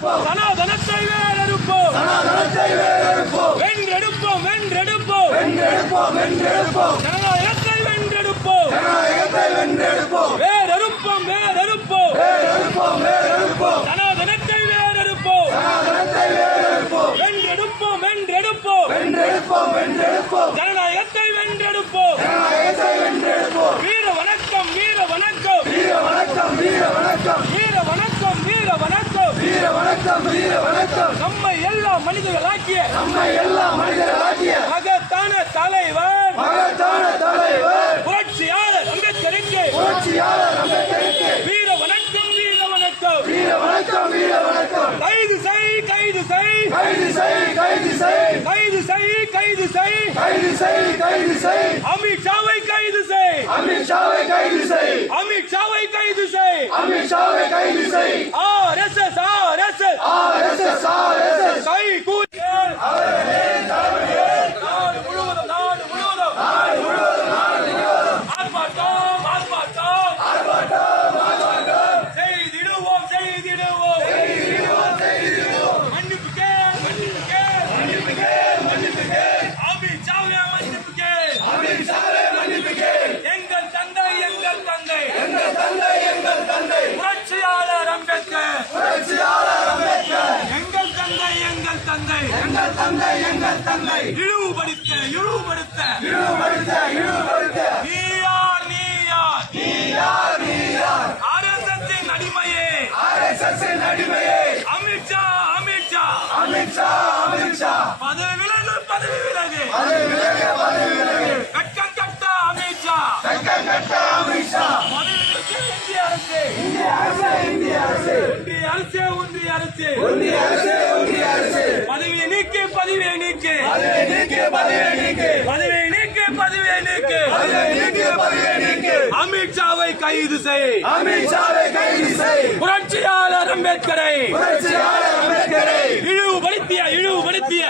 சனாதனத்தை வேறறுப்போம், வென்றெடுப்போம், வென்றெடுப்போம், ஜனநாயகத்தை வென்றெடுப்போம், வேறறுப்போம், வேறறுப்போம், சனாதனத்தை வேறறுப்போம், வென்றெடுப்போம், வென்றெடுப்போம், ஜனநாயகத்தை வென்றெடுப்போம். வீர வணக்கம், வீர வணக்கம், வீர வணக்கம், வீர வணக்கம், வீர வணக்கம், வீர வணக்கம், வீர வணக்கம், வீர வணக்கம். நம்மை எல்லாம் மனிதர்களாக்கிய, நம்மை எல்லாம் மனிதர்களாக்கிய மகத்தான தலைவர், மகத்தான தலைவர் புரட்சியாளர் அம்பேத்கருக்கு, புரட்சியாளர் அம்பேத்கருக்கு வீர வணக்கம், வீர வணக்கம், வீர வணக்கம், வீர வணக்கம். கைது செய், கைது செய், கைது செய், கைது செய், கைது செய், கைது செய், கைது செய், கைது செய். அமித்ஷாவை கைது செய், அமித்ஷாவை கைது செய், அமித்ஷாவை கைது செய், அமித்ஷாவை கைது செய். ஆர்எஸ்எஸ், ஆர்எஸ்எஸ், ஆர்எஸ்எஸ், ஆர்எஸ்எஸ் கை கூச்சல் அவர்களே தலைவர்களே. நாடு முழுவதும், நாடு முழுவதும், நாடு முழுவதும், நாடு முழுவதும் ஆர்ப்பாட்டம், ஆர்ப்பாட்டம், ஆர்ப்பாட்டம், ஆர்ப்பாட்டம். செய்திடுவோம், செய்திடுவோம், செய்திடுவோம், செய்திடுவோம். மன்னிப்பு கேள், மன்னிப்பு கேள், மன்னிப்பு கேள், மன்னிப்பு கேள். அமித்ஷாவே மன்னிப்பு கேள், அமித்ஷாவே மன்னிப்பு கேள். எங்கள் தந்தை, எங்கள் தந்தை, எங்கள் தந்தை, எங்கள் தந்தை புரட்சியாளர் அம்பேத்கர், புரட்சியாளர் அம்பேத்கர். எங்கள் தந்தை, எங்கள் தந்தை, எங்கள் தந்தை, எங்கள் தந்தை இழிவுபடுத்த, இழிவுபடுத்த, இழிவுபடுத்த, இழிவுபடுத்த. நீ யார், நீ யார், நீ யார், நீ யார்? ஆர்எஸ்எஸ் அடிமையே, ஆர்எஸ்எஸ் அடிமையே. அமித்ஷா, அமித்ஷா, அமித்ஷா, அமித்ஷா. பதவி விலகு, பதவி விலகு, பதவி விலகு, பதவி விலகு. கட்டம் கட்ட அமித்ஷா, கட்டம் கட்ட அமித்ஷா. பதவி விலகு. இந்திய அரசு, இந்திய அரசு, இந்திய அரசு, ஒன்றிய அரசு, ஒன்றிய அரசு, ஒன்றிய அரசு, ஒன்றிய அரசு. பதவியை நீக்கு, பதவியை நீக்கு, பதவியை நீக்கு, பதவியை நீக்கு, பதவியை நீக்கு, பதவியை நீக்கு, பதவியை நீக்கு, பதவியை நீக்கு. அமித்ஷாவை கைது செய், அமித்ஷாவை கைது செய். புரட்சியாளர் அம்பேத்கரை, புரட்சியாளர் அம்பேத்கரை இழிவுபடுத்திய, இழிவுபடுத்திய,